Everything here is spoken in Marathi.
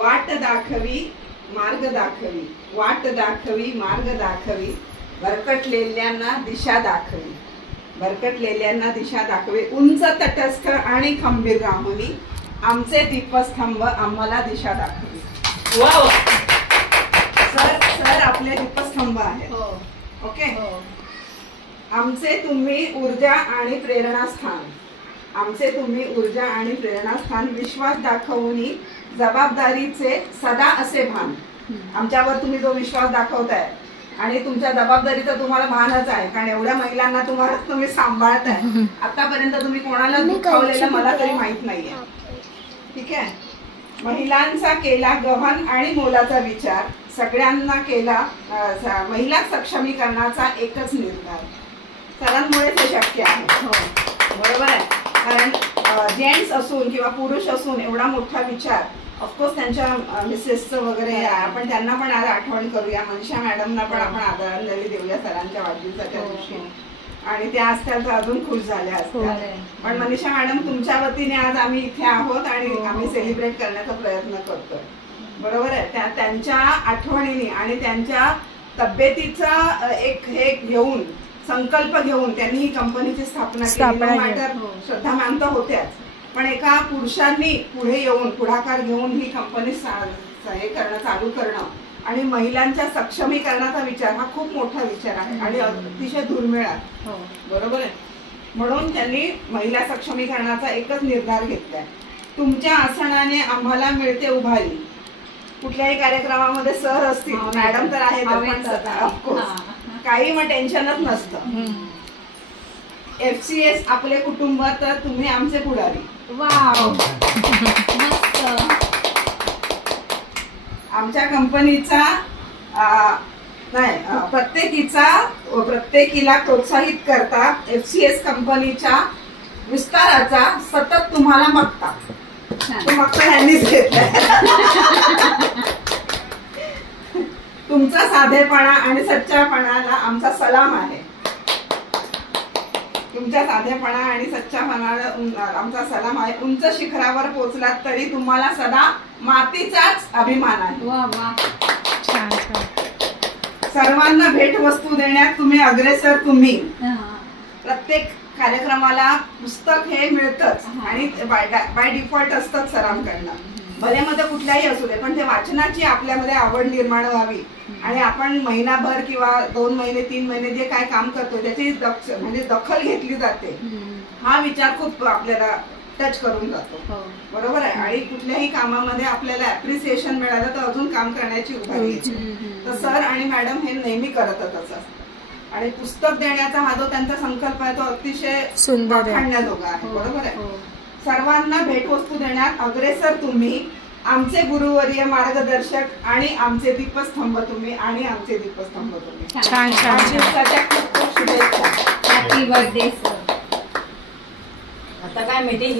वाट दाखवी मार्ग दाखवी, वाट दाखवी मार्ग दाखवी, भरकटलेल्यांना दिशा दाखवी, भरकटलेल्यांना दिशा दाखवी, उंच तटस्थ आणि खंबीर राहुनी, आमचे दीपस्तंभ आम्हाला दिशा दाखवी। वा वा, सर सर आपले दीपस्तंभ आहेत। ओके, आमचे तुम्ही ऊर्जा आणि प्रेरणास्थान, आमचे तुम्ही ऊर्जा आणि प्रेरणास्थान, विश्वास दाखवून जबाबदारीचे सदा असे भान, आमच्यावर तुम्ही जो विश्वास दाखवताय आणि तुमच्या जबाबदारीचं तुम्हाला भानच आहे, कारण एवढ्या महिलांना तुम्ही सांभाळताय। आतापर्यंत तुम्ही कोणाला दुखावलेलं मला तरी माहित नाहीये। ठीक आहे, महिलांचा केला गहन आणि मोलाचा विचार, सगळ्यांना केला महिला सक्षमीकरणाचा एकच निर्धार, सरांमुळे ते शक्य आहे। बरोबर आहे, कारण जेंट्स असून किंवा पुरुष असून एवढा मोठा विचार, ऑफकोर्स त्यांच्या मिसेसचं वगैरे आपण त्यांना पण आज आठवण करूया, मनीषा मॅडमना पण आपण आदरांजली देऊया सरांच्या वाढदिवसाच्या दिवशी, आणि त्या असत्या तर अजून खुश झाल्या असत्या। पण मनीषा मॅडम तुमच्या वतीने आज आम्ही इथे आहोत आणि आम्ही सेलिब्रेट करण्याचा प्रयत्न करतोय। बरोबर आहे, त्यांच्या आठवणीने आणि त्यांच्या तब्येतीचा एक हे घेऊन संकल्प घेऊन त्यांनी ही कंपनीची स्थापना केली। श्रद्धा मॅम तर होत्याच, पण एका पुरुषांनी पुढे येऊन पुढाकार घेऊन ही कंपनी हे करणं चालू करणं आणि महिलांच्या सक्षमीकरणाचा विचार हा खूप मोठा विचार आहे आणि अतिशय दुर्मिळ आहे। बरोबर आहे, म्हणून त्यांनी महिला सक्षमीकरणाचा एकच निर्धार घेतलाय। तुमच्या आसनाने आम्हाला मिळते उभारी, कुठल्याही कार्यक्रमामध्ये सर असतील, मॅडम तर आहेत, ऑफकोर्स काही मग टेन्शनच नसतं। FCS आपले कुटुंब तर तुम्ही आमचे पुढारी। वाव, आमच्या कंपनीचा नाही प्रत्येकीला प्रोत्साहित करता FCS कंपनीच्या विस्ताराचा सतत तुम्हाला मागता, तो मागता ह्यांनीच घेतलाय। तुमचा साधेपणा आणि सच्चापणाला आमचा सलाम आहे, तुमच्या साधेपणा आणि सच्चापणाला आमचा सलाम आहे। उंच शिखरावर पोहोचलात तरी तुम्हाला सदा मातीचाच अभिमान आहे। वा वा, छान छान। सर्वांना भेटवस्तू देण्यात तुम्ही अग्रेसर, तुम्ही प्रत्येक कार्यक्रमाला पुस्तक हे मिळतच आणि बाय डिफॉल्ट असतात सरांकडनं, भले मध्ये कुठल्याही असू दे, पण ते वाचनाची आपल्यामध्ये आवड निर्माण व्हावी आणि आपण महिनाभर किंवा 2 महिने 3 महिने जे काय काम करतो त्याची म्हणजे दखल घेतली जाते, हा विचार खूप आपल्याला टच करून जातो। बरोबर आहे, आणि कुठल्याही कामामध्ये आपल्याला अप्रिसिएशन मिळालं तर अजून काम करण्याची उभारी येते। तर सर आणि मॅडम हे नेहमी करतच असतात आणि पुस्तक देण्याचा हा जो त्यांचा संकल्प आहे तो अतिशय सुंदर आहे। बरोबर आहे, सर्वांना भेटवस्तू देण्यात अग्रेसर तुम्ही, आमचे गुरुवर्य मार्गदर्शक आणि आमचे दीपस्तंभ तुम्ही, आणि आमचे दीपस्तंभ तुम्ही। छान छान, दिवसाच्या खूप खूप शुभेच्छा। Happy birthday sir. आता काय माहिती